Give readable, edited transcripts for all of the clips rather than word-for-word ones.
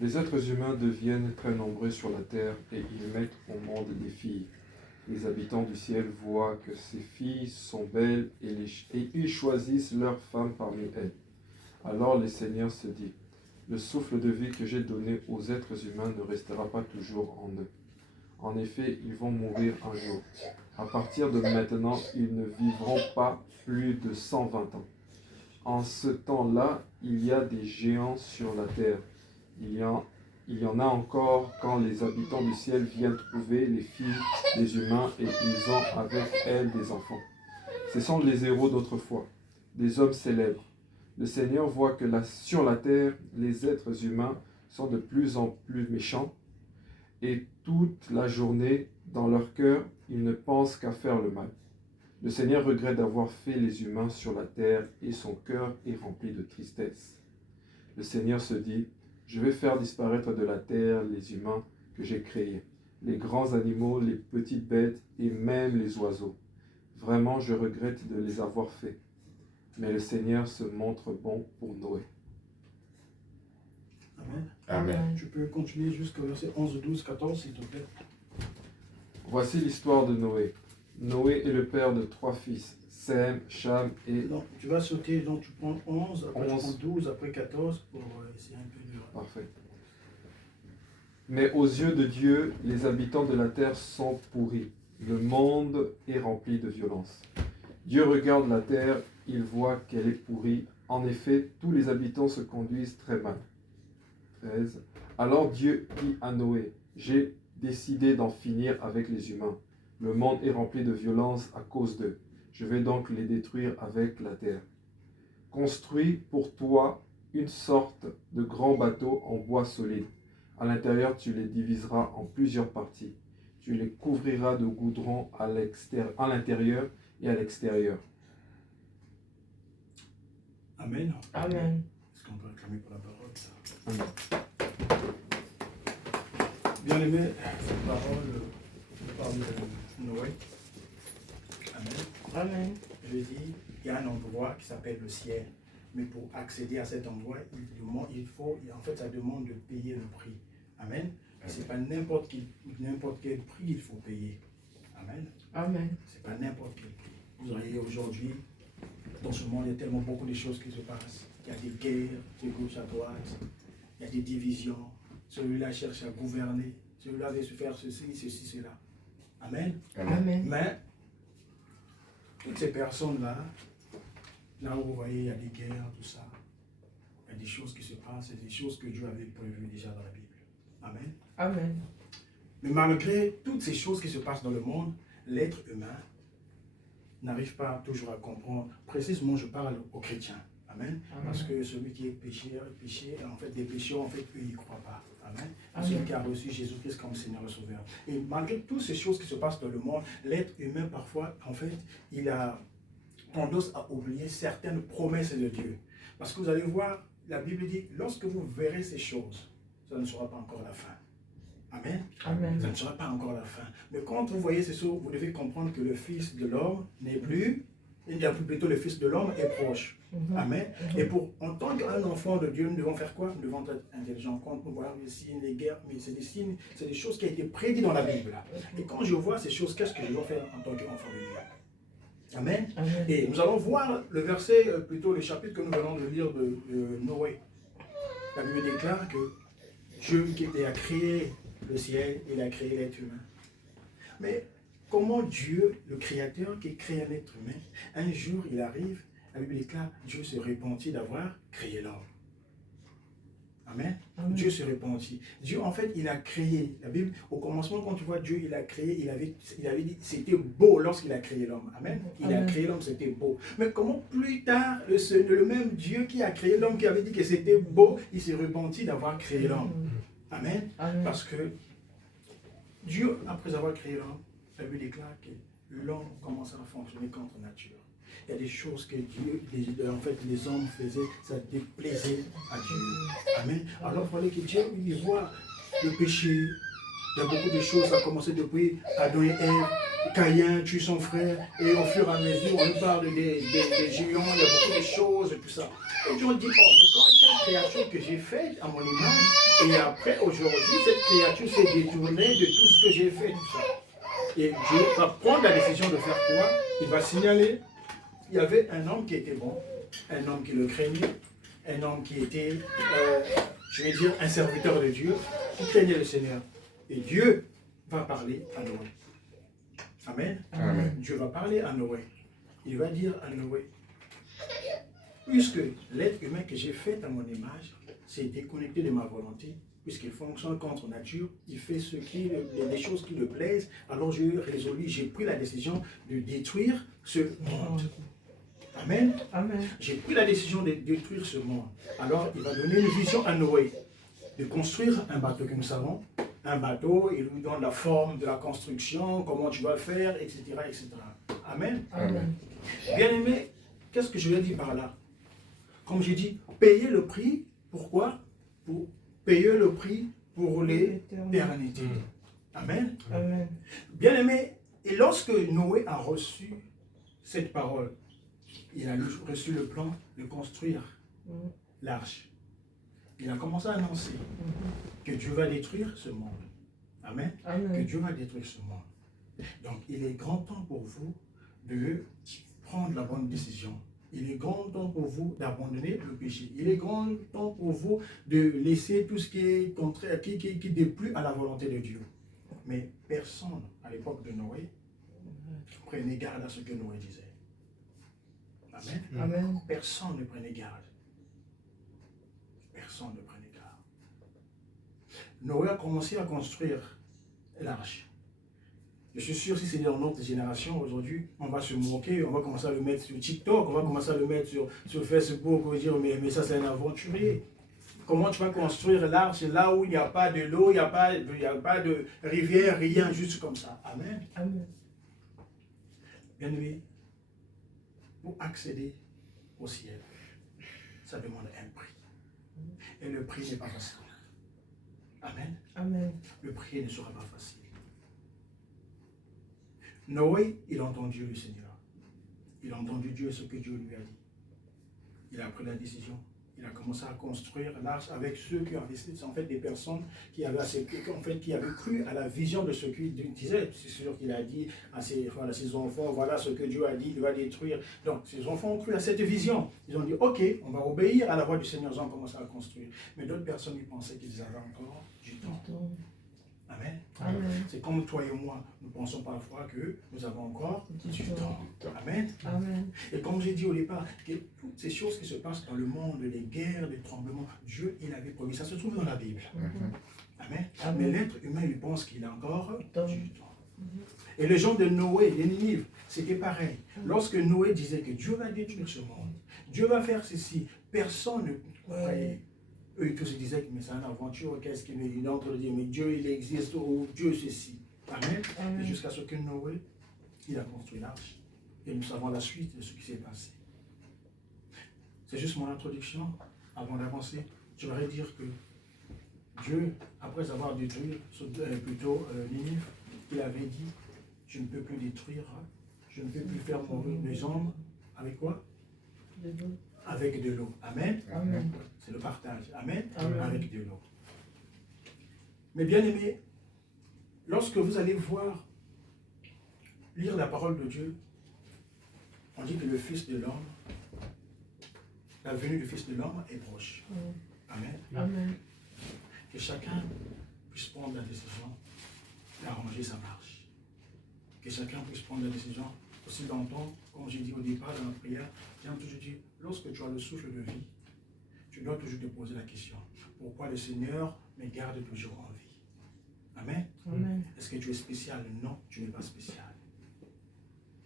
Les êtres humains deviennent très nombreux sur la terre et ils mettent au monde des filles. Les habitants du ciel voient que ces filles sont belles et ils choisissent leurs femmes parmi elles. Alors le Seigneur se dit, le souffle de vie que j'ai donné aux êtres humains ne restera pas toujours en eux. En effet, ils vont mourir un jour. À partir de maintenant, ils ne vivront pas plus de 120 ans. En ce temps-là, il y a des géants sur la terre. Il y en a encore quand les habitants du ciel viennent trouver les filles des humains et ils ont avec elles des enfants. Ce sont les héros d'autrefois, des hommes célèbres. Le Seigneur voit que sur la terre, les êtres humains sont de plus en plus méchants et toute la journée, dans leur cœur, ils ne pensent qu'à faire le mal. Le Seigneur regrette d'avoir fait les humains sur la terre et son cœur est rempli de tristesse. Le Seigneur se dit, je vais faire disparaître de la terre les humains que j'ai créés, les grands animaux, les petites bêtes et même les oiseaux. Vraiment, je regrette de les avoir faits. Mais le Seigneur se montre bon pour Noé. Amen. Amen. Tu peux continuer jusqu'au verset 11, 12, 14, s'il te plaît. Voici l'histoire de Noé. Noé est le père de 3 fils, Sem, Cham et... Donc, tu vas sauter, donc tu prends 11, après 11. tu prends 12, après 14, pour essayer un peu de... Parfait. Mais aux yeux de Dieu, les habitants de la terre sont pourris. Le monde est rempli de violence. Dieu regarde la terre, il voit qu'elle est pourrie. En effet, tous les habitants se conduisent très mal. 13. Alors Dieu dit à Noé, j'ai décidé d'en finir avec les humains. Le monde est rempli de violence à cause d'eux. Je vais donc les détruire avec la terre. Construis pour toi une sorte de grand bateau en bois solide. À l'intérieur, tu les diviseras en plusieurs parties. Tu les couvriras de goudron à l'intérieur et à l'extérieur. Amen. Amen. Est-ce qu'on peut acclamer pour la parole? Amen. Bien aimé, cette parole parle de Noé. Amen. Amen. Je dis, il y a un endroit qui s'appelle le ciel. Mais pour accéder à cet endroit, en fait, ça demande de payer le prix. Amen. Ce n'est pas n'importe quel prix il faut payer. Amen. Amen. Ce n'est pas n'importe quel prix. Vous voyez aujourd'hui, dans ce monde, il y a tellement beaucoup de choses qui se passent. Il y a des guerres de gauche à droite. Il y a des divisions. Celui-là cherche à gouverner. Celui-là veut se faire ceci, ceci, cela. Amen. Amen. Mais, toutes ces personnes-là, là où vous voyez, il y a des guerres, tout ça. Il y a des choses qui se passent, c'est des choses que Dieu avait prévues déjà dans la Bible. Amen. Amen. Mais malgré toutes ces choses qui se passent dans le monde, l'être humain n'arrive pas toujours à comprendre. Précisément, je parle aux chrétiens. Amen. Amen. Parce que celui qui est pécheur, et en fait, des pécheurs, en fait, eux, ils n'y croient pas. Amen. Amen. Celui qui a reçu Jésus-Christ comme Seigneur et Sauveur. Et malgré toutes ces choses qui se passent dans le monde, l'être humain, parfois, en fait, il a tendance à oublier certaines promesses de Dieu. Parce que vous allez voir, la Bible dit, lorsque vous verrez ces choses, ça ne sera pas encore la fin. Amen. Amen. Ça ne sera pas encore la fin. Mais quand vous voyez ces choses, vous devez comprendre que le Fils de l'homme n'est plus, il y a plutôt le Fils de l'homme est proche. Amen. Et en tant qu'un enfant de Dieu, nous devons faire quoi? Nous devons être intelligents. Quand nous voyons les signes, les guerres, mais c'est des signes, c'est des choses qui ont été prédites dans la Bible. Et quand je vois ces choses, qu'est-ce que je dois faire en tant qu'enfant de Dieu? Amen. Amen. Et nous allons voir le verset, plutôt le chapitre que nous venons de lire de Noé. La Bible déclare que Dieu qui a créé le ciel, il a créé l'être humain. Mais comment Dieu, le Créateur qui crée un être humain, un jour il arrive, la Bible déclare, Dieu se repentit d'avoir créé l'homme. Amen. Amen. Dieu se repentit. Dieu, en fait, il a créé. La Bible, au commencement, quand tu vois Dieu, il a créé, il avait dit, c'était beau lorsqu'il a créé l'homme. Amen. Il a créé l'homme, c'était beau. Mais comment plus tard, le même Dieu qui a créé l'homme, qui avait dit que c'était beau, il s'est repenti d'avoir créé l'homme. Amen. Amen. Parce que Dieu, après avoir créé l'homme, la Bible déclare que l'homme commence à fonctionner contre nature. Il y a des choses que Dieu, en fait, les hommes faisaient, ça déplaisait à Dieu. Amen. Alors, il fallait que Dieu il voit le péché. Il y a beaucoup de choses, ça a commencé depuis Adam et Ève. Caïn tue son frère, et au fur et à mesure, on nous parle des géants, il y a beaucoup de choses et tout ça. Et Dieu dit, oh, mais quand quelle créature que j'ai faite à mon image, Et après, aujourd'hui, cette créature s'est détournée de tout ce que j'ai fait, tout ça. Et Dieu va prendre la décision de faire quoi? Il va signaler, il y avait un homme qui était bon, un homme qui le craignait, un homme qui était, je vais dire, un serviteur de Dieu, qui craignait le Seigneur. Et Dieu va parler à Noé. Amen. Amen. Dieu va parler à Noé. Il va dire à Noé, puisque l'être humain que j'ai fait à mon image s'est déconnecté de ma volonté, puisqu'il fonctionne contre nature, il fait les choses qui le plaisent, alors j'ai pris la décision de détruire ce monde. Amen. Amen. J'ai pris la décision de détruire ce monde. Alors il va donner une vision à Noé, de construire un bateau que nous savons. Un bateau, il nous donne la forme de la construction, comment tu vas le faire, etc. etc. Amen. Amen. Bien aimé, qu'est-ce que je veux dire par là? Comme j'ai dit, payer le prix, pourquoi? Pour payer le prix pour l'éternité. Amen. Amen. Bien aimé, et lorsque Noé a reçu cette parole, il a reçu le plan de construire l'arche. Il a commencé à annoncer que Dieu va détruire ce monde. Amen. Amen. Que Dieu va détruire ce monde. Donc, il est grand temps pour vous de prendre la bonne décision. Il est grand temps pour vous d'abandonner le péché. Il est grand temps pour vous de laisser tout ce qui est contraire, qui déplut à la volonté de Dieu. Mais personne, à l'époque de Noé, prenait garde à ce que Noé disait. Amen. Amen. Personne ne prenait garde. Personne ne prenait garde. Noé a commencé à construire l'arche. Je suis sûr, si c'est dans notre génération aujourd'hui, on va se moquer, on va commencer à le mettre sur TikTok, on va commencer à le mettre sur Facebook, on va dire, mais ça c'est un aventurier. Comment tu vas construire l'arche là où il n'y a pas de l'eau, il n'y a pas de rivière, rien, juste comme ça. Amen. Amen. Bien aimé, pour accéder au ciel, ça demande un prix. Et le prix n'est pas facile. Amen. Amen. Le prix ne sera pas facile. Noé, il a entendu le Seigneur. Il a entendu Dieu, ce que Dieu lui a dit. Il a pris la décision. Il a commencé à construire l'arche avec ceux qui avaient, en fait, des personnes qui avaient, qui avaient cru à la vision de ce qu'il disait. C'est sûr qu'il a dit à ses enfants, voilà ce que Dieu a dit, il va détruire. Donc, ses enfants ont cru à cette vision. Ils ont dit, ok, on va obéir à la voix du Seigneur. Ils ont commencé à construire. Mais d'autres personnes, ils pensaient qu'ils avaient encore du temps. Amen. Amen. C'est comme toi et moi, nous pensons parfois que nous avons encore du temps. Amen. Amen. Et comme j'ai dit au départ, que toutes ces choses qui se passent dans le monde, les guerres, les tremblements, Dieu, il avait promis. Ça se trouve dans la Bible. Amen. Amen. Mais l'être humain, il pense qu'il a encore du temps. Mhm. Et les gens de Noé, les Ninive, c'était pareil. Lorsque Noé disait que Dieu va détruire ce monde, Dieu va faire ceci, personne ne croyait. Eux tous se disaient que mais c'est une aventure, qu'est-ce qu'il est entre dire, mais Dieu il existe, ou Dieu ceci. Amen. Amen. Et jusqu'à ce que Noé, il a construit l'arche. Et nous savons la suite de ce qui s'est passé. C'est juste mon introduction. Avant d'avancer, je voudrais dire que Dieu, après avoir détruit, Ninive, il avait dit, je ne peux plus détruire, je ne peux plus faire mourir les hommes. Avec quoi? De l'eau. Avec de l'eau. Amen. Amen. C'est le partage. Amen. Amen. Avec de l'eau. Mais bien aimé, lorsque vous allez lire la parole de Dieu, on dit que le Fils de l'homme, la venue du Fils de l'homme est proche. Amen. Amen. Que chacun puisse prendre la décision d'arranger sa marche. Que chacun puisse prendre la décision aussi longtemps, comme j'ai dit au départ dans la prière, j'ai toujours dit, lorsque tu as le souffle de vie, tu dois toujours te poser la question, pourquoi le Seigneur me garde toujours en vie? Amen. Amen. Est-ce que tu es spécial? Non, tu n'es pas spécial.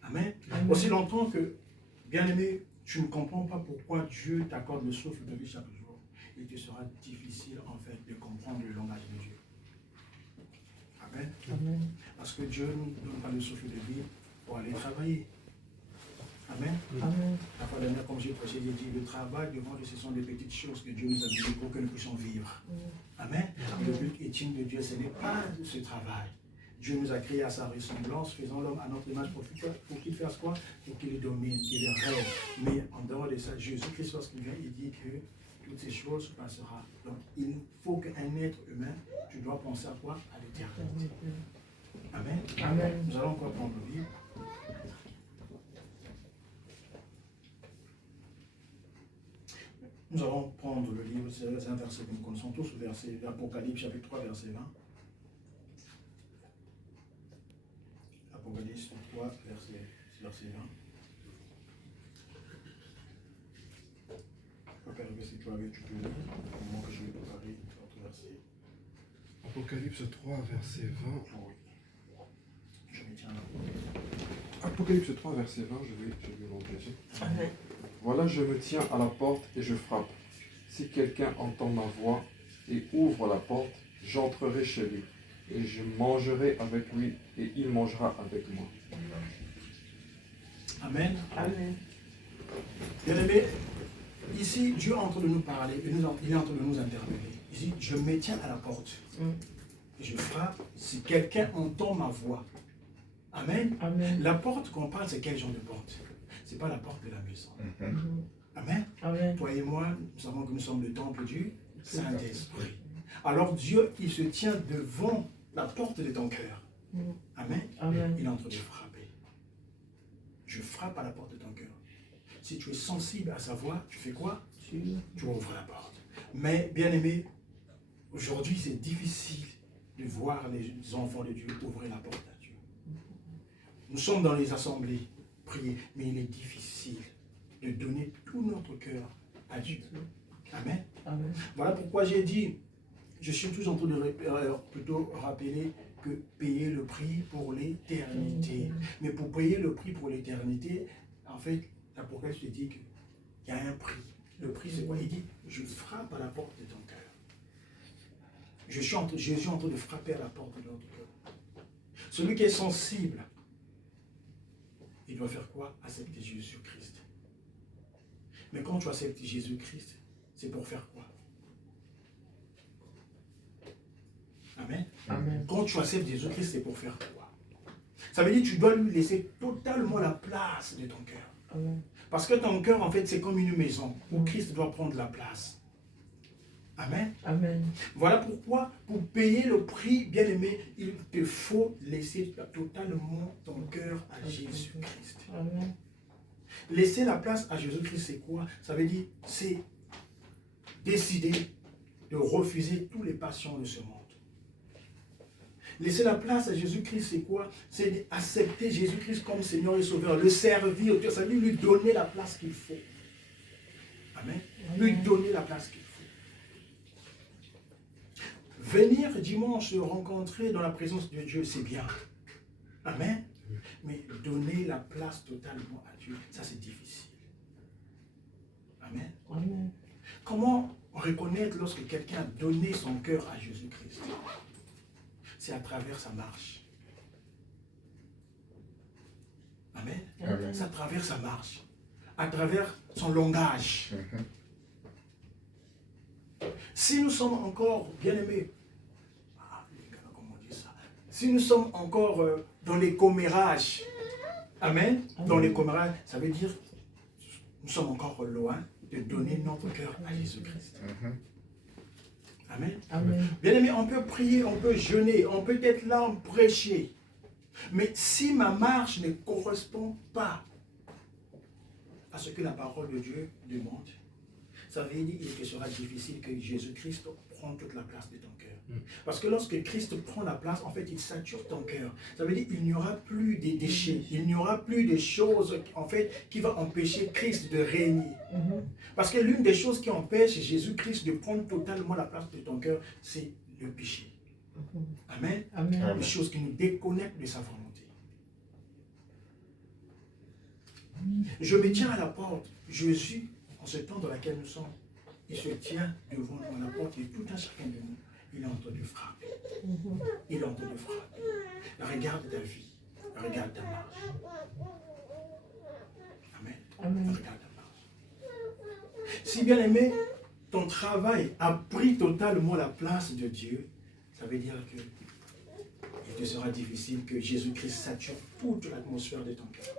Amen. Amen. Aussi longtemps que, bien aimé, tu ne comprends pas pourquoi Dieu t'accorde le souffle de vie chaque jour, il te sera difficile en fait de comprendre le langage de Dieu. Amen. Amen. Parce que Dieu ne nous donne pas le souffle de vie pour aller travailler. Amen. Amen. La fois dernière, comme j'ai prêché, j'ai dit, le travail devant Dieu, ce sont des petites choses que Dieu nous a données pour que nous puissions vivre. Amen. Le but ultime de Dieu, ce n'est pas ce travail. Dieu nous a créés à sa ressemblance, faisant l'homme à notre image pour qu'il fasse quoi? Pour qu'il domine, qu'il règne. Mais en dehors de ça, Jésus-Christ, lorsqu'il vient, il dit que toutes ces choses passeront. Donc, il faut qu'un être humain, tu dois penser à quoi? À l'éternité. Amen. Amen. Nous allons encore prendre le livre. Nous allons prendre le livre, c'est un verset que nous connaissons tous, le verset l'Apocalypse, chapitre 3, verset 20. Apocalypse 3, verset 20. Préparer si tu avais, tu peux lire, au moment que je vais préparer notre verset. Apocalypse 3, verset 20. Oui. Je me tiens là. Apocalypse 3, verset 20, je vais l'engager. Amen. Voilà, je me tiens à la porte et je frappe. Si quelqu'un entend ma voix et ouvre la porte, j'entrerai chez lui et je mangerai avec lui et il mangera avec moi. Amen. Amen. Bien-aimé, ici, Dieu est en train de nous parler, il est en train de nous interpeller. Il dit, je me tiens à la porte et je frappe si quelqu'un entend ma voix. Amen. Amen. La porte qu'on parle, c'est quel genre de porte? Ce n'est pas la porte de la maison. Amen. Amen. Toi et moi, nous savons que nous sommes le temple du Saint-Esprit. Alors Dieu, il se tient devant la porte de ton cœur. Amen. Amen. Il est en train de frapper. Je frappe à la porte de ton cœur. Si tu es sensible à sa voix, tu fais quoi? Tu ouvres la porte. Mais bien aimé, aujourd'hui c'est difficile de voir les enfants de Dieu ouvrir la porte à Dieu. Nous sommes dans les assemblées, prier, mais il est difficile de donner tout notre cœur à Dieu. Amen. Amen. Voilà pourquoi j'ai dit, je suis toujours en train de plutôt rappeler que payer le prix pour l'éternité. Mais pour payer le prix pour l'éternité, en fait, l'Apocalypse dit qu'il y a un prix. Le prix, c'est quoi? Il dit, je frappe à la porte de ton cœur. Jésus est en train de frapper à la porte de notre cœur. Celui qui est sensible, il doit faire quoi? Accepter Jésus-Christ. Mais quand tu acceptes Jésus-Christ, c'est pour faire quoi? Amen. Amen. Quand tu acceptes Jésus-Christ, c'est pour faire quoi? Ça veut dire que tu dois lui laisser totalement la place de ton cœur. Amen. Parce que ton cœur, en fait, c'est comme une maison où Christ doit prendre la place. Amen. Amen. Voilà pourquoi, pour payer le prix, bien aimé, il te faut laisser totalement ton cœur à Jésus-Christ. Amen. Laisser la place à Jésus-Christ, c'est quoi? Ça veut dire, c'est décider de refuser toutes les passions de ce monde. Laisser la place à Jésus-Christ, c'est quoi? C'est d'accepter Jésus-Christ comme Seigneur et Sauveur, le servir, ça veut dire lui donner la place qu'il faut. Amen. Lui donner la place qu'il faut. Venir dimanche se rencontrer dans la présence de Dieu, c'est bien. Amen. Mais donner la place totalement à Dieu, ça c'est difficile. Amen. Amen. Comment reconnaître lorsque quelqu'un a donné son cœur à Jésus-Christ? C'est à travers sa marche. Amen. Amen. C'est à travers sa marche. À travers son langage. Si nous sommes encore, bien aimés, comment on dit ça? Si nous sommes encore dans les commérages, amen, dans les commérages, ça veut dire nous sommes encore loin de donner notre cœur à Jésus-Christ. Amen. Amen. Bien aimé, on peut prier, on peut jeûner, on peut être là, on prêcher. Mais si ma marche ne correspond pas à ce que la parole de Dieu demande, ça veut dire qu'il sera difficile que Jésus-Christ prenne toute la place de ton cœur. Parce que lorsque Christ prend la place, en fait, il sature ton cœur. Ça veut dire qu'il n'y aura plus des déchets, il n'y aura plus des choses, en fait, qui vont empêcher Christ de régner. Parce que l'une des choses qui empêche Jésus-Christ de prendre totalement la place de ton cœur, c'est le péché. Amen. Amen. Une chose qui nous déconnecte de sa volonté. Je me tiens à la porte. Jésus, en ce temps dans lequel nous sommes, il se tient devant nous à la porte et tout un chacun de nous, il est en train de frapper. Il est en train de frapper. Regarde ta vie. Regarde ta marche. Amen. Amen. Regarde ta marche. Si bien aimé, ton travail a pris totalement la place de Dieu, ça veut dire que il te sera difficile que Jésus-Christ sature toute l'atmosphère de ton cœur.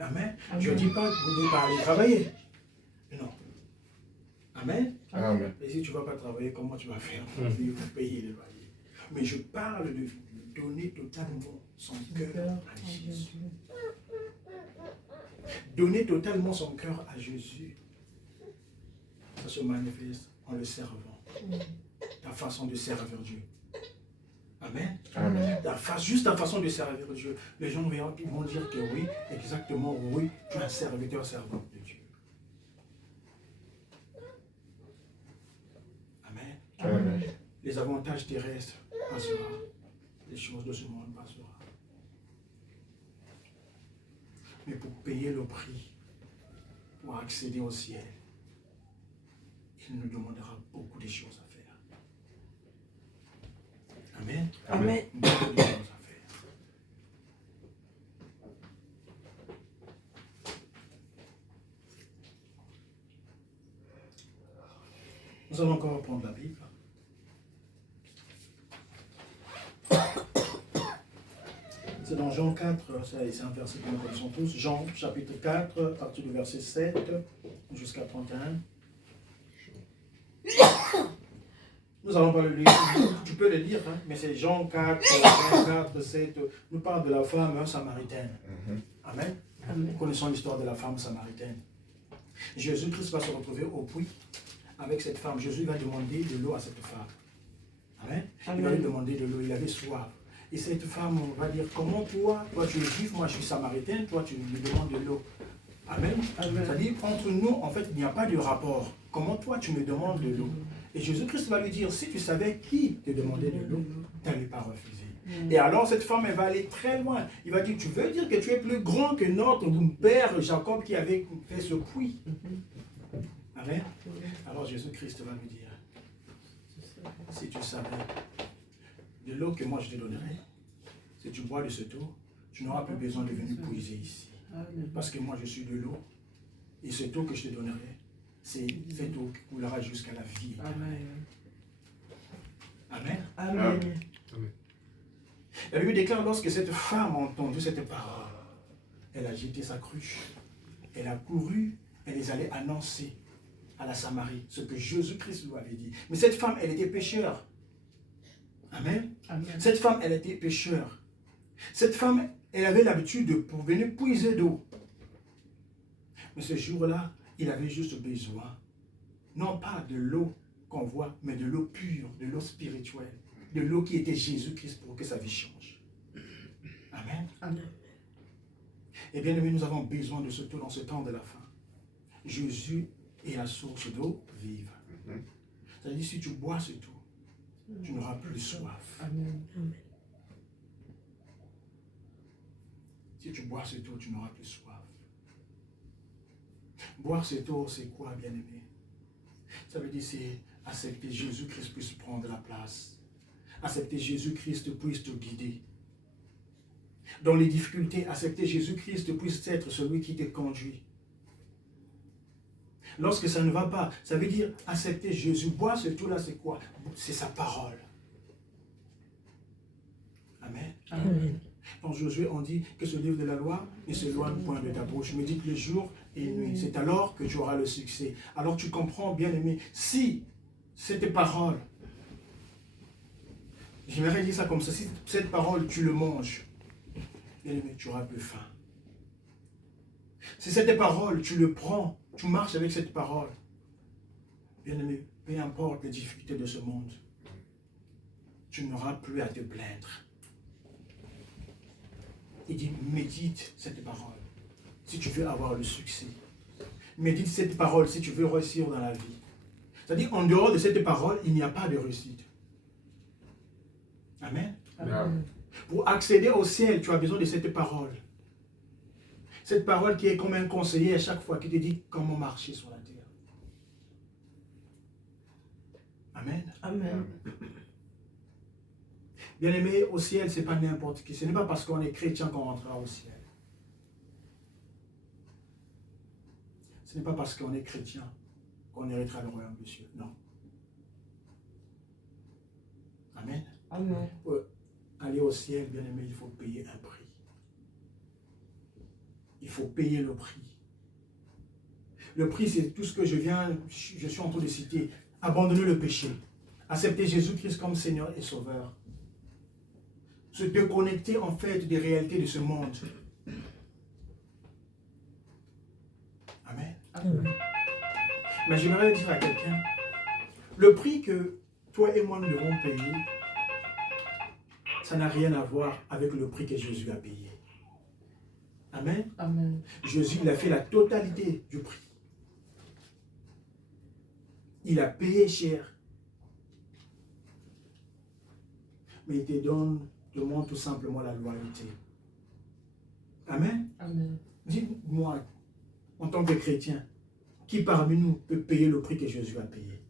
Amen. Amen. Je ne dis pas que vous ne devez pas aller travailler. Non. Amen. Amen. Et si tu ne vas pas travailler, comment tu vas faire? Il faut payer le loyer. Mais je parle de donner totalement son cœur à Jésus. Donner totalement son cœur à Jésus. Ça se manifeste en le servant. Ta façon de servir Dieu. Amen. Amen. Juste ta façon de servir Dieu. Les gens vont dire que oui, exactement, oui, tu es un serviteur servant de Dieu. Amen. Amen. Les avantages terrestres passeront. Les choses de ce monde passeront. Mais pour payer le prix, pour accéder au ciel, il nous demandera beaucoup de choses à faire. Amen. Amen. Beaucoup de choses à faire. Nous allons encore reprendre la Bible. C'est dans Jean 4, c'est un verset que nous connaissons tous. Jean chapitre 4, à partir du verset 7 jusqu'à 31. Nous allons pas le lire, tu peux le lire, hein, mais c'est Jean 4, 4, 7, nous parle de la femme samaritaine. Amen. Nous connaissons l'histoire de la femme samaritaine. Jésus-Christ va se retrouver au puits avec cette femme. Jésus va demander de l'eau à cette femme. Amen. Il va lui demander de l'eau, il avait soif. Et cette femme va dire, comment toi tu es juif, moi je suis samaritaine, toi tu me demandes de l'eau. Amen. C'est-à-dire, entre nous, en fait, il n'y a pas de rapport. Comment toi tu me demandes de l'eau? Et Jésus-Christ va lui dire, si tu savais qui te demandait de l'eau, tu n'allais pas refuser. Et alors cette femme, elle va aller très loin. Il va dire, tu veux dire que tu es plus grand que notre père Jacob qui avait fait ce puits. Amen. Alors Jésus-Christ va lui dire, si tu savais de l'eau que moi je te donnerai, si tu bois de cette eau, tu n'auras plus besoin de venir puiser ici. Parce que moi je suis de l'eau. Et cette eau que je te donnerai, c'est cette eau qui coulera jusqu'à la vie. Amen. Amen. La Bible déclare, lorsque cette femme a entendu cette parole, elle a jeté sa cruche, elle a couru, elle les allait annoncer à la Samarie ce que Jésus-Christ lui avait dit. Mais cette femme, elle était pécheur. Amen. Cette femme, elle était pécheur. Cette femme, elle avait l'habitude de venir puiser d'eau. Mais ce jour-là, il avait juste besoin, non pas de l'eau qu'on voit, mais de l'eau pure, de l'eau spirituelle, de l'eau qui était Jésus-Christ pour que sa vie change. Amen. Et bien aimé, nous avons besoin de ce eau dans ce temps de la fin. Jésus est la source d'eau vive. C'est-à-dire, si tu bois cette eau, tu n'auras plus soif. Si tu bois cette eau, tu n'auras plus soif. Boire cette eau, c'est quoi, bien-aimé? Ça veut dire, c'est accepter Jésus-Christ puisse prendre la place. Accepter Jésus-Christ puisse te guider. Dans les difficultés, accepter Jésus-Christ puisse être celui qui te conduit. Lorsque ça ne va pas, ça veut dire accepter Jésus. Boire cette eau-là, c'est quoi? C'est sa parole. Amen. Dans Josué, on dit que ce livre de la loi ne s'éloigne point de ta bouche. Médite le jour et nuit. C'est alors que tu auras le succès. Alors tu comprends, bien aimé, si cette parole, j'aimerais dire ça comme ça, si cette parole, tu le manges, bien aimé, tu auras plus faim. Si cette parole, tu le prends, tu marches avec cette parole, bien aimé, peu importe les difficultés de ce monde, tu n'auras plus à te plaindre. Il dit, médite cette parole si tu veux avoir le succès. Médite cette parole si tu veux réussir dans la vie. C'est-à-dire, en dehors de cette parole, il n'y a pas de réussite. Amen. Amen. Pour accéder au ciel, tu as besoin de cette parole. Cette parole qui est comme un conseiller à chaque fois, qui te dit comment marcher sur la terre. Amen. Amen. Bien-aimé, au ciel, ce n'est pas n'importe qui. Ce n'est pas parce qu'on est chrétien qu'on rentrera au ciel. Ce n'est pas parce qu'on est chrétien qu'on héritera le royaume des cieux. Non. Amen. Amen. Pour aller au ciel, bien-aimé, il faut payer un prix. Il faut payer le prix. Le prix, c'est tout ce que je suis en train de citer. Abandonner le péché. Accepter Jésus-Christ comme Seigneur et Sauveur. Se déconnecter en fait des réalités de ce monde. Amen. Amen. Mais j'aimerais dire à quelqu'un, le prix que toi et moi nous devons payer, ça n'a rien à voir avec le prix que Jésus a payé. Amen. Amen. Jésus, il a fait la totalité du prix. Il a payé cher. Mais il te demande tout simplement la loyauté. Amen. Amen. Dis-moi, en tant que chrétien, qui parmi nous peut payer le prix que Jésus a payé?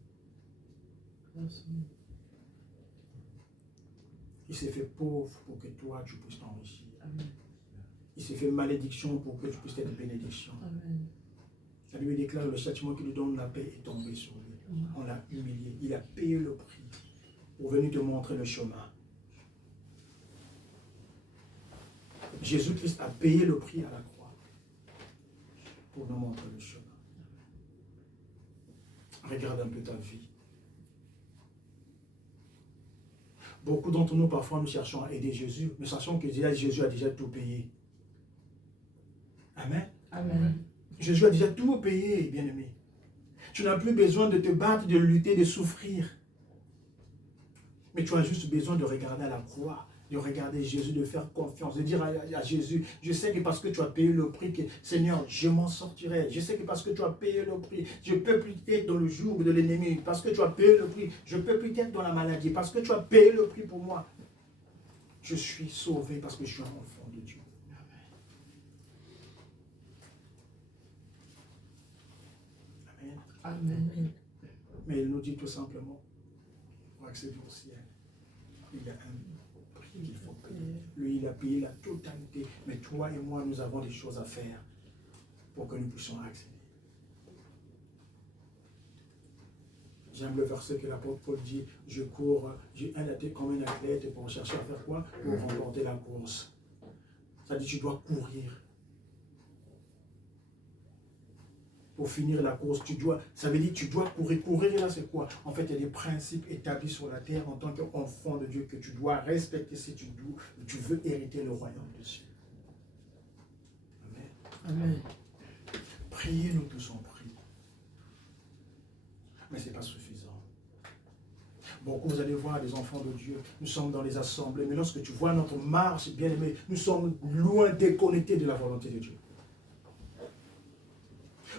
Il s'est fait pauvre pour que toi, tu puisses t'enrichir. Amen. Il s'est fait malédiction pour que tu puisses être bénédiction. Amen. La Bible déclare le châtiment qui lui donne la paix est tombé sur lui. On l'a humilié. Il a payé le prix pour venir te montrer le chemin. Jésus-Christ a payé le prix à la croix pour nous montrer le chemin. Regarde un peu ta vie. Beaucoup d'entre nous, parfois, nous cherchons à aider Jésus, mais sachant que Jésus a déjà tout payé. Amen. Amen. Jésus a déjà tout payé, bien-aimé. Tu n'as plus besoin de te battre, de lutter, de souffrir. Mais tu as juste besoin de regarder à la croix, de regarder Jésus, de faire confiance, de dire à Jésus, je sais que parce que tu as payé le prix, que, Seigneur, je m'en sortirai. Je sais que parce que tu as payé le prix, je ne peux plus être dans le joug de l'ennemi. Parce que tu as payé le prix, je ne peux plus être dans la maladie. Parce que tu as payé le prix pour moi. Je suis sauvé parce que je suis un enfant de Dieu. Amen. Amen. Mais il nous dit tout simplement, pour accéder au ciel, il y a un prix qu'il faut payer. Lui, il a payé la totalité. Mais toi et moi, nous avons des choses à faire pour que nous puissions accéder. J'aime le verset que l'apôtre Paul dit, je cours, j'ai un athlète comme un athlète pour chercher à faire quoi? Pour remporter la course. Ça dit, tu dois courir. Pour finir la course, ça veut dire tu dois courir. Courir, là, c'est quoi? En fait, il y a des principes établis sur la terre en tant qu'enfant de Dieu que tu dois respecter si tu veux hériter le royaume de Dieu. Amen. Amen. Priez, nous tous en prie. Mais ce n'est pas suffisant. Beaucoup, vous allez voir des enfants de Dieu, nous sommes dans les assemblées, mais lorsque tu vois notre marche, bien aimé, nous sommes loin déconnectés de la volonté de Dieu.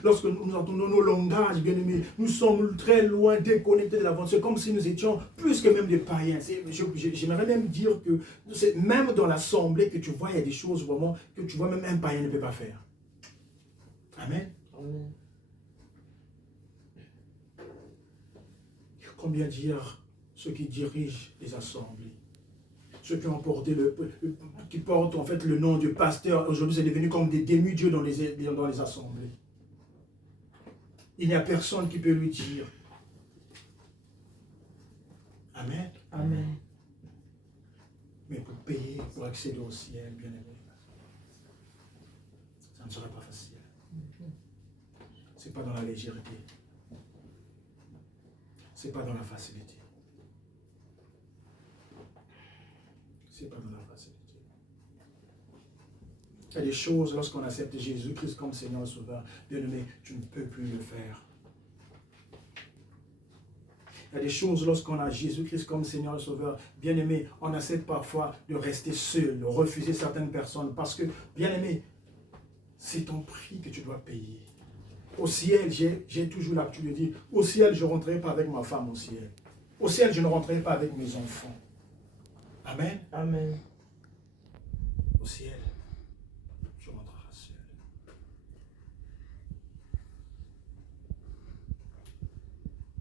Lorsque nous entendons nos langages, bien aimés, nous sommes très loin déconnectés de la volonté. C'est comme si nous étions plus que même des païens. J'aimerais même dire que c'est même dans l'assemblée que tu vois, il y a des choses vraiment que tu vois même un païen ne peut pas faire. Amen. Amen. Combien dire ceux qui dirigent les assemblées, ceux qui ont porté qui portent en fait le nom du pasteur, aujourd'hui c'est devenu comme des demi-dieux dans les assemblées. Il n'y a personne qui peut lui dire. Amen. Amen. Mais pour payer, pour accéder au ciel, bien aimé, ça ne sera pas facile. Ce n'est pas dans la légèreté. Ce n'est pas dans la facilité. Ce n'est pas dans la facilité. Il y a des choses, lorsqu'on accepte Jésus-Christ comme Seigneur et Sauveur, bien-aimé, tu ne peux plus le faire. Il y a des choses, lorsqu'on a Jésus-Christ comme Seigneur et Sauveur, bien-aimé, on accepte parfois de rester seul, de refuser certaines personnes, parce que, bien-aimé, c'est ton prix que tu dois payer. Au ciel, j'ai toujours l'habitude de dire, au ciel, je ne rentrerai pas avec ma femme au ciel. Au ciel, je ne rentrerai pas avec mes enfants. Amen. Amen. Au ciel, tu rentreras seul.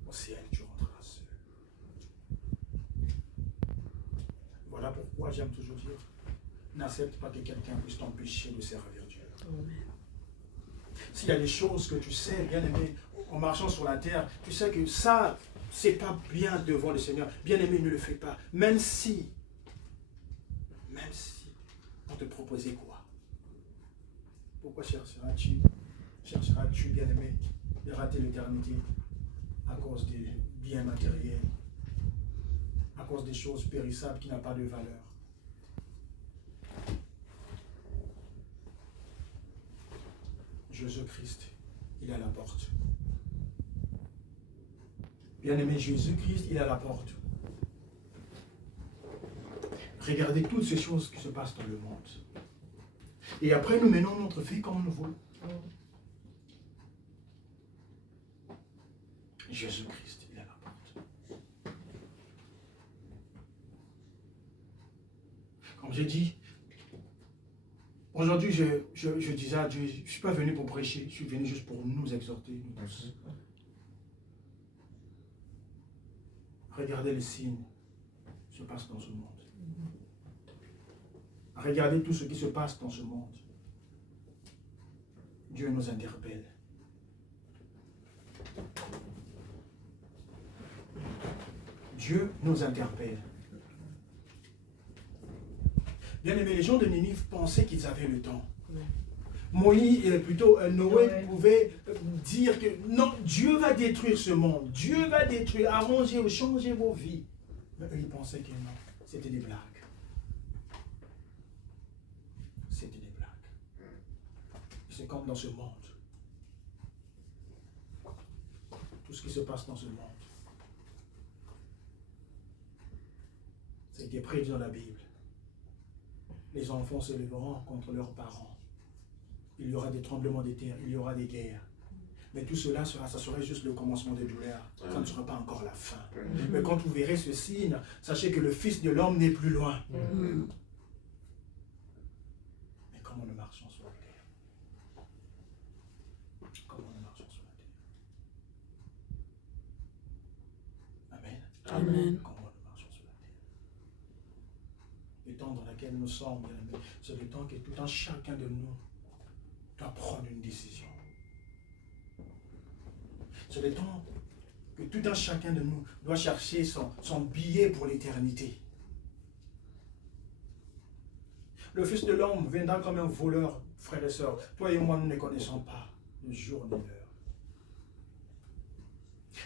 Au ciel, tu rentreras seul. Voilà pourquoi j'aime toujours dire, n'accepte pas que quelqu'un puisse t'empêcher de servir Dieu. Amen. S'il y a des choses que tu sais, bien aimé, en marchant sur la terre, tu sais que ça, c'est pas bien devant le Seigneur. Bien aimé, ne le fais pas. Même si, on te proposait quoi? Pourquoi chercheras-tu, bien aimé, de rater l'éternité à cause des biens matériels, à cause des choses périssables qui n'ont pas de valeur. Jésus-Christ, il est à la porte. Bien-aimé, Jésus-Christ, il est à la porte. Regardez toutes ces choses qui se passent dans le monde. Et après, nous menons notre vie comme nous voulons. Jésus-Christ, il est à la porte. Comme j'ai dit, aujourd'hui, je disais à Dieu, je ne suis pas venu pour prêcher, je suis venu juste pour nous exhorter, nous tous. Regardez les signes qui se passent dans ce monde. Regardez tout ce qui se passe dans ce monde. Dieu nous interpelle. Dieu nous interpelle. Bien aimé, les gens de Ninive pensaient qu'ils avaient le temps. Moïse, plutôt Noé pouvait dire que non, Dieu va détruire ce monde. Dieu va détruire, arranger ou changer vos vies. Mais eux, ils pensaient que non, c'était des blagues. C'était des blagues. C'est comme dans ce monde. Tout ce qui se passe dans ce monde. Ça a été prédit dans la Bible. Les enfants se lèveront contre leurs parents. Il y aura des tremblements de terre, il y aura des guerres. Mais tout cela, ça serait juste le commencement des douleurs. Ça ne sera pas encore la fin. Mais quand vous verrez ce signe, sachez que le Fils de l'homme n'est plus loin. Mais comment nous marchons sur la terre? Comment nous marchons sur la terre? Amen. Amen. Comment nous marchons sur la terre? Le temps dans lequel nous sommes, c'est le temps que tout un chacun de nous doit prendre une décision. C'est le temps que tout un chacun de nous doit chercher son billet pour l'éternité. Le Fils de l'homme viendra comme un voleur, frères et sœurs. Toi et moi, nous ne connaissons pas le jour ni l'heure.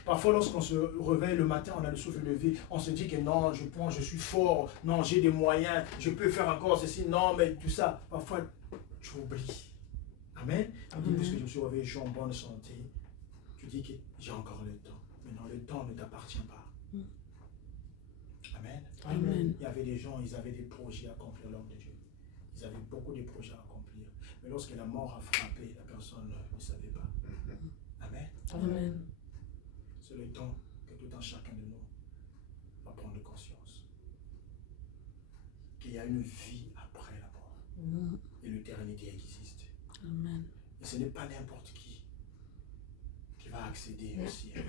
Parfois, lorsqu'on se réveille le matin, on a le souffle levé, on se dit que non, je suis fort, non, j'ai des moyens, je peux faire encore ceci, non, mais tout ça. Parfois, tu oublies. Amen. Puisque je suis réveillé, je suis en bonne santé. Tu dis que j'ai encore le temps. Mais non, le temps ne t'appartient pas. Amen. Amen. Il y avait des gens, ils avaient des projets à accomplir, l'homme de Dieu. Ils avaient beaucoup de projets à accomplir. Mais lorsque la mort a frappé, la personne ne savait pas. Amen. Amen. C'est le temps que tout un chacun de nous va prendre conscience qu'il y a une vie après la mort. Et l'éternité existe. Amen. Et ce n'est pas n'importe qui va accéder au ciel.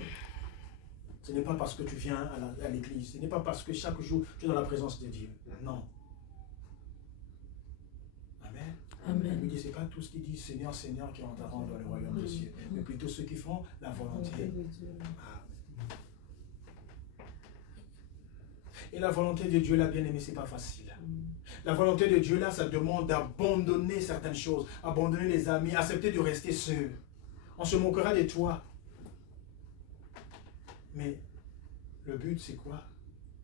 Ce n'est pas parce que tu viens à l'église. Ce n'est pas parce que chaque jour tu es dans la présence de Dieu. Non. Amen. Amen. Il dit, ce n'est pas tous qui disent Seigneur, Seigneur qui entreront dans le royaume des cieux, mais plutôt ceux qui font la volonté. Amen. Et la volonté de Dieu, là, bien aimé, ce n'est pas facile. La volonté de Dieu, là, ça demande d'abandonner certaines choses, abandonner les amis, accepter de rester seul. On se moquera de toi. Mais le but, c'est quoi?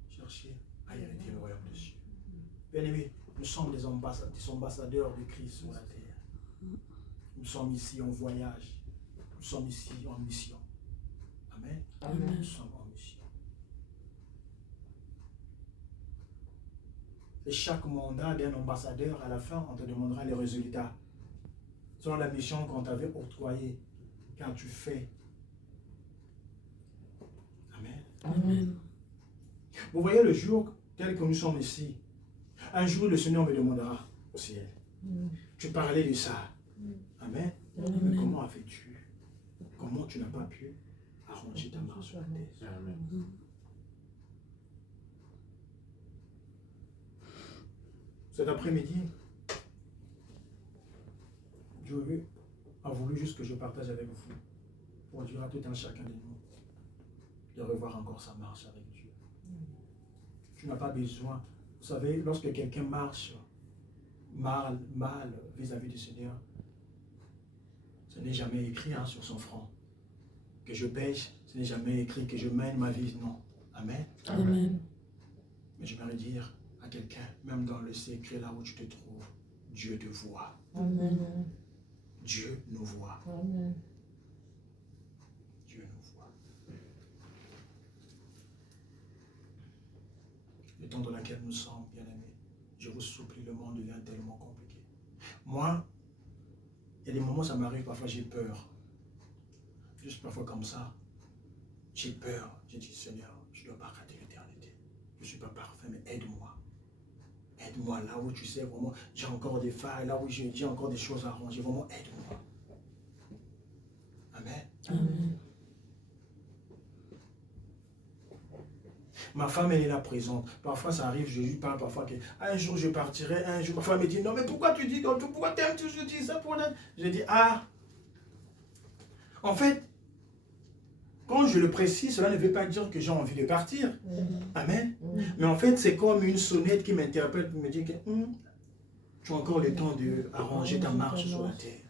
Chercher à hériter le royaume des cieux. Bien aimé, nous sommes des ambassadeurs de Christ sur la terre. Nous sommes ici en voyage. Nous sommes ici en mission. Amen. Amen. Nous sommes en mission. Et chaque mandat d'un ambassadeur, à la fin, on te demandera les résultats. Selon la mission qu'on t'avait octroyée, car tu fais. Amen. Amen. Vous voyez le jour tel que nous sommes ici. Un jour, le Seigneur me demandera au ciel. Tu parlais de ça. Amen. Mais comment as-tu? Comment tu n'as pas pu arranger ta marche sur la terre? Amen. Cet après-midi, Dieu a voulu juste que je partage avec vous pour dire à tout un chacun de nous de revoir encore sa marche avec Dieu. Tu n'as pas besoin. Vous savez, lorsque quelqu'un marche mal vis-à-vis du Seigneur, ce n'est jamais écrit sur son front. Que je pêche, ce n'est jamais écrit que je mène ma vie, non. Amen. Amen. Mais j'aimerais dire à quelqu'un, même dans le secret, là où tu te trouves, Dieu te voit. Amen. Dieu nous voit. Amen. Dieu nous voit. Le temps dans lequel nous sommes, bien-aimés, je vous supplie, le monde devient tellement compliqué. Moi, il y a des moments où ça m'arrive, parfois j'ai peur. Juste parfois comme ça, j'ai peur. J'ai dit, Seigneur, je ne dois pas rater l'éternité. Je ne suis pas parfait, mais aide-moi. Aide-moi là où tu sais vraiment, j'ai encore des failles, là où j'ai encore des choses à arranger. Vraiment, aide-moi. Amen. Amen. Ma femme, elle est là présente. Parfois, ça arrive, je lui parle parfois qu'un jour, je partirai, un jour. Parfois, elle me dit, non, mais pourquoi tu dis, pourquoi tu aimes toujours dire ça pour elle? Je dis, en fait, quand je le précise, cela ne veut pas dire que j'ai envie de partir. Amen. Mais en fait, c'est comme une sonnette qui m'interpelle pour me dire que tu as encore le temps d'arranger ta marche sur la terre.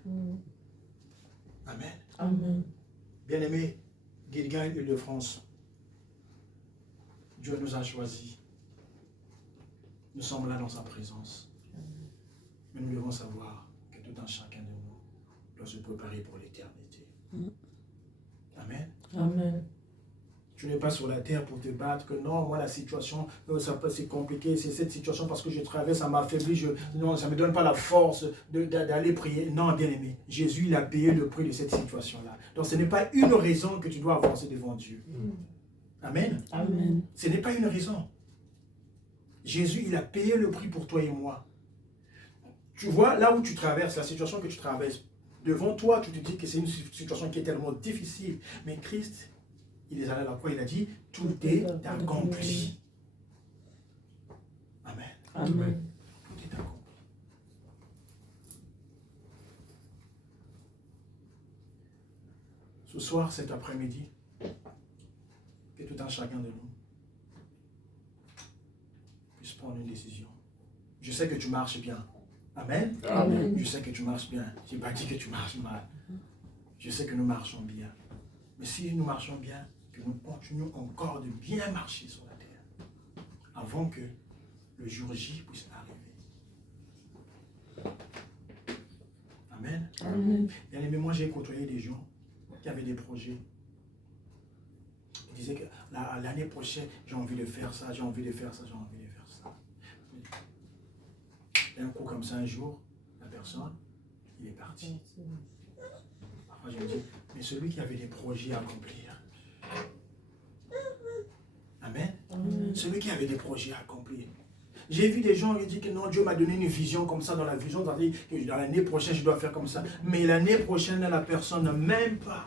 Amen. Amen. Bien-aimé, Gilgal, Île-de-France, Dieu nous a choisis. Nous sommes là dans sa présence. Mais nous devons savoir que tout un chacun de nous doit se préparer pour l'éternité. Amen. Amen. Tu n'es pas sur la terre pour te battre, que non, moi la situation, c'est compliqué, c'est cette situation parce que je traverse, ça m'affaiblit, non, ça ne me donne pas la force d'aller prier. Non, bien-aimé, Jésus, il a payé le prix de cette situation-là. Donc ce n'est pas une raison que tu dois avancer devant Dieu. Amen. Amen. Ce n'est pas une raison. Jésus, il a payé le prix pour toi et moi. Tu vois, là où tu traverses, la situation que tu traverses, devant toi, tu te dis que c'est une situation qui est tellement difficile. Mais Christ, il est allé à la croix, il a dit, tout est accompli. Amen. Amen. Tout est accompli. Ce soir, cet après-midi, que tout un chacun de nous puisse prendre une décision. Je sais que tu marches bien. Amen. Amen. Je sais que tu marches bien. Je n'ai pas dit que tu marches mal. Je sais que nous marchons bien. Mais si nous marchons bien, que nous continuons encore de bien marcher sur la terre, avant que le jour J puisse arriver. Amen. Amen. Bien aimé, moi j'ai côtoyé des gens qui avaient des projets. Ils disaient que l'année prochaine, j'ai envie de faire ça, j'ai envie de faire ça, j'ai envie de faire ça. Et un coup comme ça, un jour, la personne, il est parti. Parfois je me dis, mais celui qui avait des projets à accomplir. Amen. Amen. Celui qui avait des projets à accomplir. J'ai vu des gens qui disent que non, Dieu m'a donné une vision comme ça dans la vision, c'est-à-dire que dans l'année prochaine, je dois faire comme ça. Mais l'année prochaine, la personne ne même pas.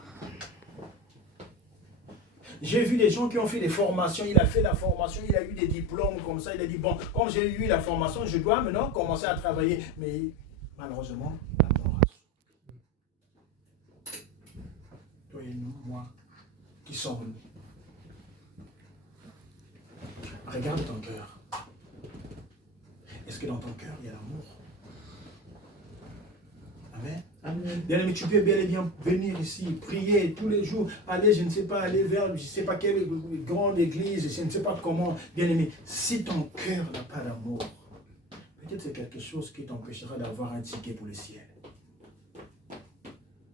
J'ai vu des gens qui ont fait des formations, il a fait la formation, il a eu des diplômes comme ça, il a dit, bon, comme j'ai eu la formation, je dois maintenant commencer à travailler. Mais malheureusement, la mort a sauté. Toi et nous, moi, qui sommes-nous? Regarde ton cœur. Est-ce que dans ton cœur, il y a l'amour? Amen. Amen. Bien aimé, tu peux bel et bien venir ici, prier tous les jours, aller, je ne sais pas, aller vers, je ne sais pas quelle grande église, je ne sais pas comment. Bien aimé, si ton cœur n'a pas d'amour, peut-être c'est quelque chose qui t'empêchera d'avoir un ticket pour le ciel.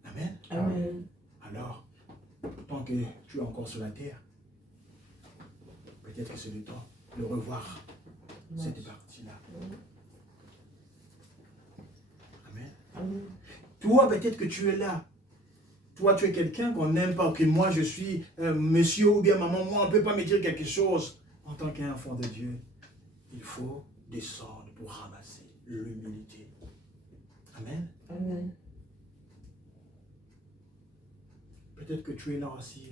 Amen. Amen. Alors, tant que tu es encore sur la terre, peut-être que c'est le temps de revoir cette partie-là. Amen. Amen. Toi, peut-être que tu es là. Toi, tu es quelqu'un qu'on n'aime pas. Que moi, je suis monsieur ou bien maman. Moi, on ne peut pas me dire quelque chose. En tant qu'enfant de Dieu, il faut descendre pour ramasser l'humilité. Amen. Amen. Peut-être que tu es là aussi,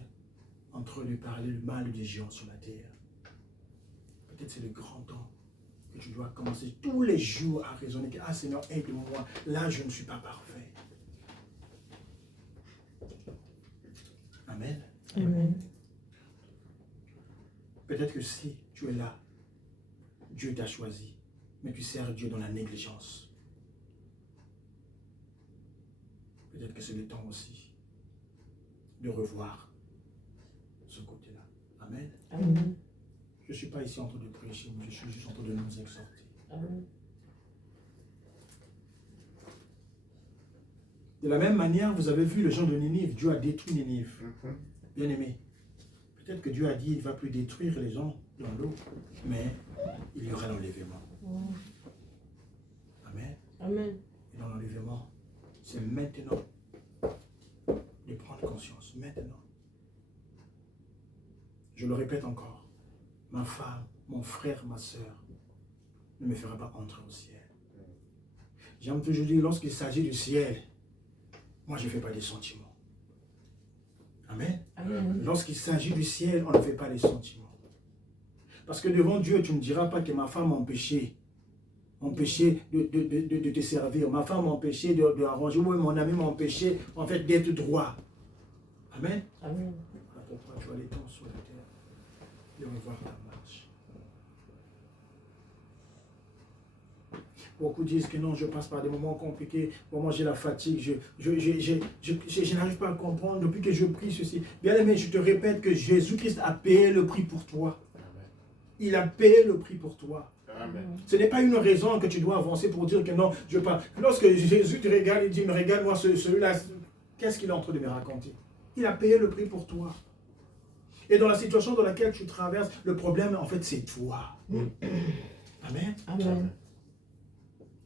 en train de parler le mal des gens sur la terre. Peut-être c'est le grand temps que tu dois commencer tous les jours à raisonner que, ah Seigneur, aide-moi. Là, je ne suis pas parfait. Amen. Amen. Peut-être que si tu es là, Dieu t'a choisi, mais tu sers Dieu dans la négligence. Peut-être que c'est le temps aussi de revoir ce côté-là. Amen. Amen. Je ne suis pas ici en train de prêcher, mais je suis juste en train de nous exhorter. Amen. De la même manière, vous avez vu le gens de Ninive. Dieu a détruit Ninive. Bien aimé. Peut-être que Dieu a dit qu'il ne va plus détruire les gens dans l'eau, mais il y aura l'enlèvement. Amen. Amen. Et dans l'enlèvement, c'est maintenant de prendre conscience. Maintenant. Je le répète encore. Ma femme, mon frère, ma soeur ne me fera pas entrer au ciel. J'aime toujours dire, lorsqu'il s'agit du ciel, moi je ne fais pas des sentiments. Amen. Amen. Lorsqu'il s'agit du ciel, on ne fait pas des sentiments. Parce que devant Dieu, tu ne diras pas que ma femme m'a empêché de te servir. Ma femme m'a empêché de arranger. Oui, mon ami m'a empêché en fait d'être droit. Amen. Amen. Voilà pourquoi tu as les temps sur la terre et revoir ta marche. Beaucoup disent que non, je passe par des moments compliqués. Pour moi, j'ai la fatigue. Je n'arrive pas à comprendre depuis que je prie ceci. Bien aimé, je te répète que Jésus-Christ a payé le prix pour toi. Il a payé le prix pour toi. Amen. Ce n'est pas une raison que tu dois avancer pour dire que non, je pas. Lorsque Jésus te regarde, il dit, mais regarde-moi celui-là, qu'est-ce qu'il est en train de me raconter? Il a payé le prix pour toi. Et dans la situation dans laquelle tu traverses, le problème, en fait, c'est toi. Amen. Amen.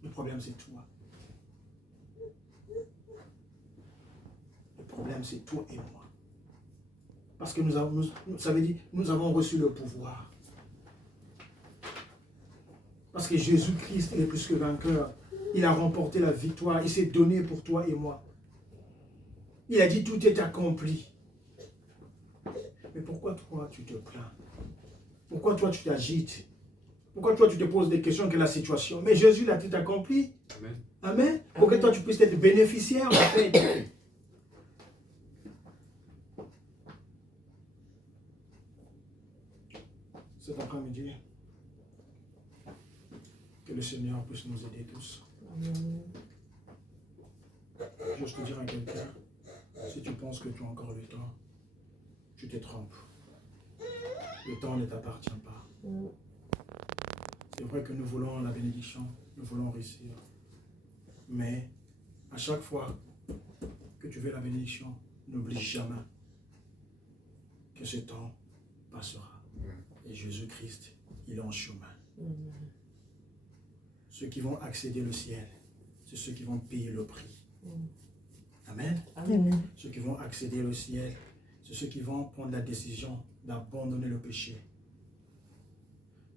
Le problème, c'est toi. Le problème, c'est toi et moi. Parce que ça veut dire, nous avons reçu le pouvoir. Parce que Jésus-Christ, il est plus que vainqueur. Il a remporté la victoire. Il s'est donné pour toi et moi. Il a dit, tout est accompli. Mais pourquoi toi, tu te plains? Pourquoi toi, tu t'agites? Pourquoi toi, tu te poses des questions que la situation? Mais Jésus l'a tout accompli. Amen. Amen. Pour que toi, tu puisses être bénéficiaire, en fait. Cet après-midi, que le Seigneur puisse nous aider tous. Amen. Juste te dire à quelqu'un, si tu penses que tu as encore le temps, tu te trompes. Le temps ne t'appartient pas. C'est vrai que nous voulons la bénédiction, nous voulons réussir. Mais à chaque fois que tu veux la bénédiction, n'oublie jamais que ce temps passera. Et Jésus-Christ, il est en chemin. Ceux qui vont accéder au ciel, c'est ceux qui vont payer le prix. Amen. Amen. Ceux qui vont accéder au ciel, c'est ceux qui vont prendre la décision d'abandonner le péché.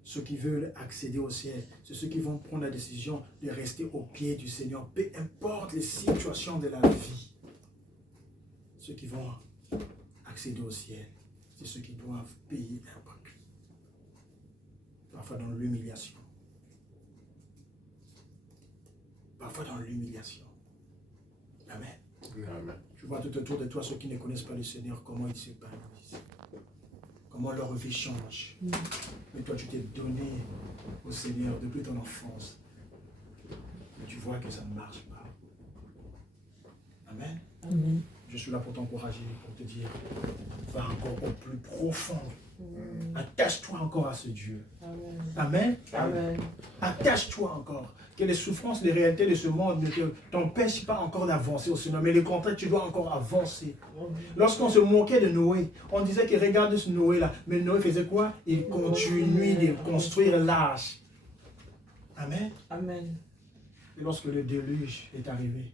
Ceux qui veulent accéder au ciel, c'est ceux qui vont prendre la décision de rester au pied du Seigneur, peu importe les situations de la vie. Ceux qui vont accéder au ciel, c'est ceux qui doivent payer un prix. Parfois dans l'humiliation. Parfois dans l'humiliation. Amen. Amen. Tu vois tout autour de toi ceux qui ne connaissent pas le Seigneur, comment ils s'épanouissent. Comment leur vie change. Mais toi, tu t'es donné au Seigneur depuis ton enfance. Mais tu vois que ça ne marche pas. Amen. Amen. Je suis là pour t'encourager, pour te dire, va encore au plus profond. Attache-toi encore à ce Dieu. Amen. Amen. Amen. Attache-toi encore. Que les souffrances, les réalités de ce monde ne t'empêchent pas encore d'avancer au Seigneur. Mais le contraire, tu dois encore avancer. Lorsqu'on se moquait de Noé, on disait que regarde ce Noé-là. Mais Noé faisait quoi? Il continuait de construire l'arche. Amen. Amen. Et lorsque le déluge est arrivé,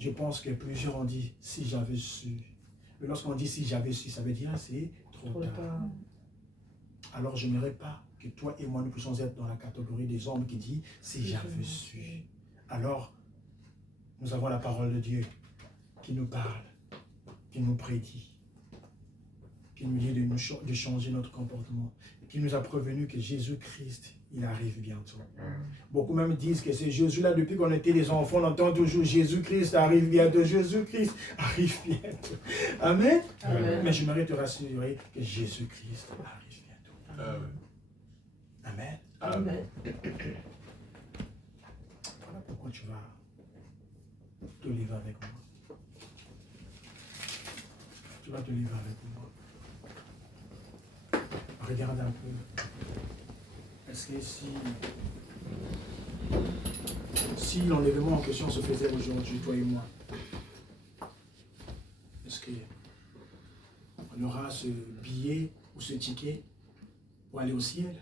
je pense que plusieurs ont dit, si j'avais su. Mais lorsqu'on dit si j'avais su, ça veut dire c'est trop tard. Alors je n'aimerais pas que toi et moi nous puissions être dans la catégorie des hommes qui disent si j'avais su. Alors nous avons la parole de Dieu qui nous parle, qui nous prédit, qui nous dit de changer notre comportement, qui nous a prévenu que Jésus-Christ, il arrive bientôt. Beaucoup même disent que c'est Jésus-là, depuis qu'on était des enfants, on entend toujours Jésus-Christ arrive bientôt, Jésus-Christ arrive bientôt. Amen. Amen. Mais j'aimerais te rassurer que Jésus-Christ arrive bientôt. Amen. Amen. Voilà pourquoi tu vas te livrer avec moi. Tu vas te livrer avec moi. regarde un peu. Est-ce que si l'enlèvement en question se faisait aujourd'hui, toi et moi, est-ce qu'on aura ce billet ou ce ticket pour aller au ciel?